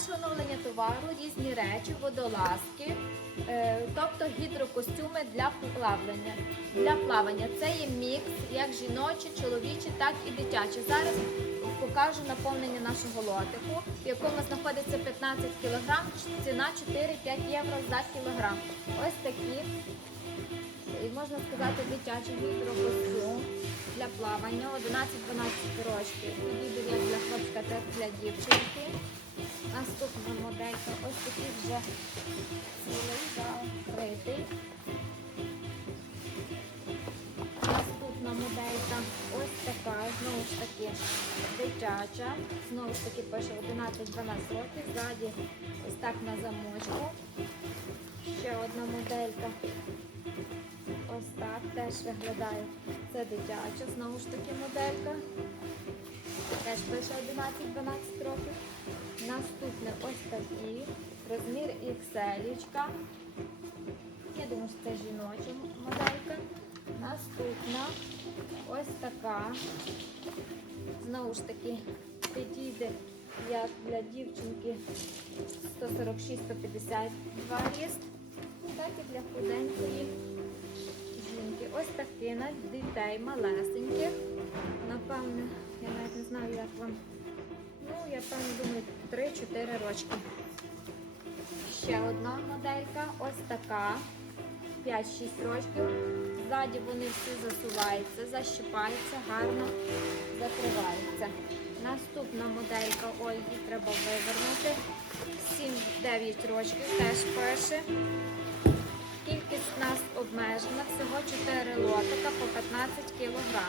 Наше оновлення товару різні речі, водолазки, е, тобто гідрокостюми для плавання. Для плавання це є мікс, як жіночі, чоловічі, так і дитячі. Зараз покажу наповнення нашого лотику, в якому знаходиться 15 кг, ціна 4-5 євро за кілограм. Ось такі, можна сказати, дитячий гідрокостюм для плавання, 11-12 років. Підійде як для хлопчика, так для дівчинки. Наступна моделька, ось такий вже цілий закритий. Наступна моделька ось така, знову ж таки, дитяча. Знову ж таки пише 11-12 років. Ззаді ось так на замочку. Ще одна моделька. Ось так теж виглядає. Це дитяча, знову ж таки моделька. Теж пише 11-12 років. Наступне ось такі. Розмір XL. Я думаю, що це жіноча моделька. Наступна ось така. Знову ж таки, підійде як для дівчинки 146-152 ріст, так і для худенької жінки. Ось такі на дітей малесеньких. Напевне, я навіть не знаю, як вам. Ну, я певно думаю, 3-4 рочки. Ще одна моделька, ось така. 5-6 років. Ззаді вони всі засуваються, защипаються, гарно закриваються. Наступна моделька, її треба вивернути. 7-9 років теж пише. Кількість нас обмежена, всього 4 лотика по 15 кг.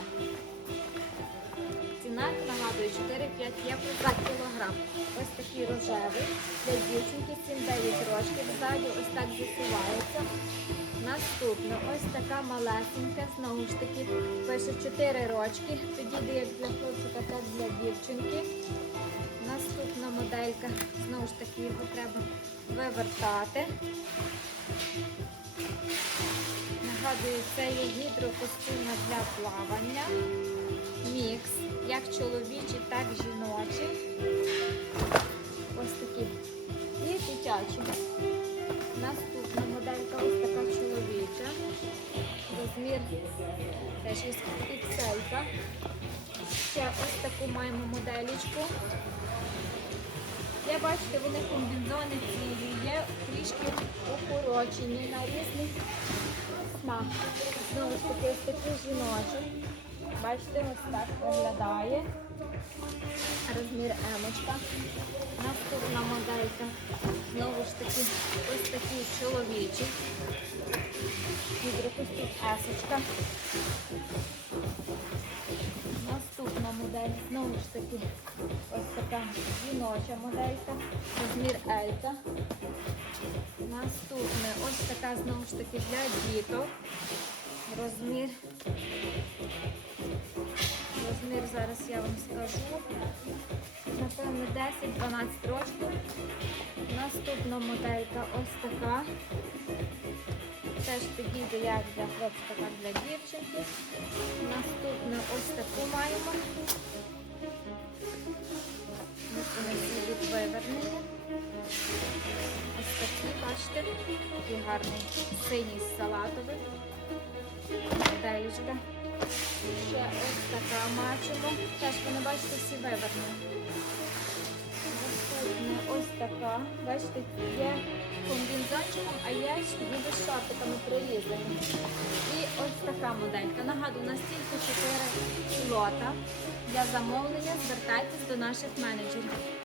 Ціна, нагадую, 4-5 євро за кілограм. Ось такий рожевий для дівчинки 7-9 років. Ззаді ось так засувається. Наступна ось така малесенька, знову ж таки, пише 4 рочки. Підійде як для хлопчика, так для дівчинки. Наступна моделька, знову ж таки, його треба вивертати. Нагадую, це є гідрокостюми для плавання. Мікс, як чоловічі, так і жіночі. Ось такі. І дитячі. Наступна моделька ось така чоловіча. Розмір теж пікселька. Ще ось таку маємо моделічку. Я бачите, вони комбінзони цілі, є трішки укорочені на різний смак. Знову ж таки, ось такі жіночі. Бачите, ось так виглядає. Розмір емочка. Наступна моделька. Знову ж таки, ось такий чоловічий. Гідрокостюм есочка. Наступна модель, знову ж таки, ось така жіноча моделька, розмір Елька. Наступне, ось така знову ж таки для діток. Розмір. Розмір зараз я вам скажу. Напевно, 10-12 років. Наступна моделька ось така. Теж підійде як для хлопчика, так для дівчинки. Наступне ось таку маємо. Вони всі від вивернені. Ось такі, бачите, такий гарний синій салатовий. Моделічка. Ще ось така мачимо. Теж вони, бачите, всі. Наступне ось така. Бачите, є комбінзончиком, а є ніби з шортиками прорізані. І ось така моделька. Нагадую, у нас тільки 4 лота. Для замовлення звертайтесь до наших менеджерів.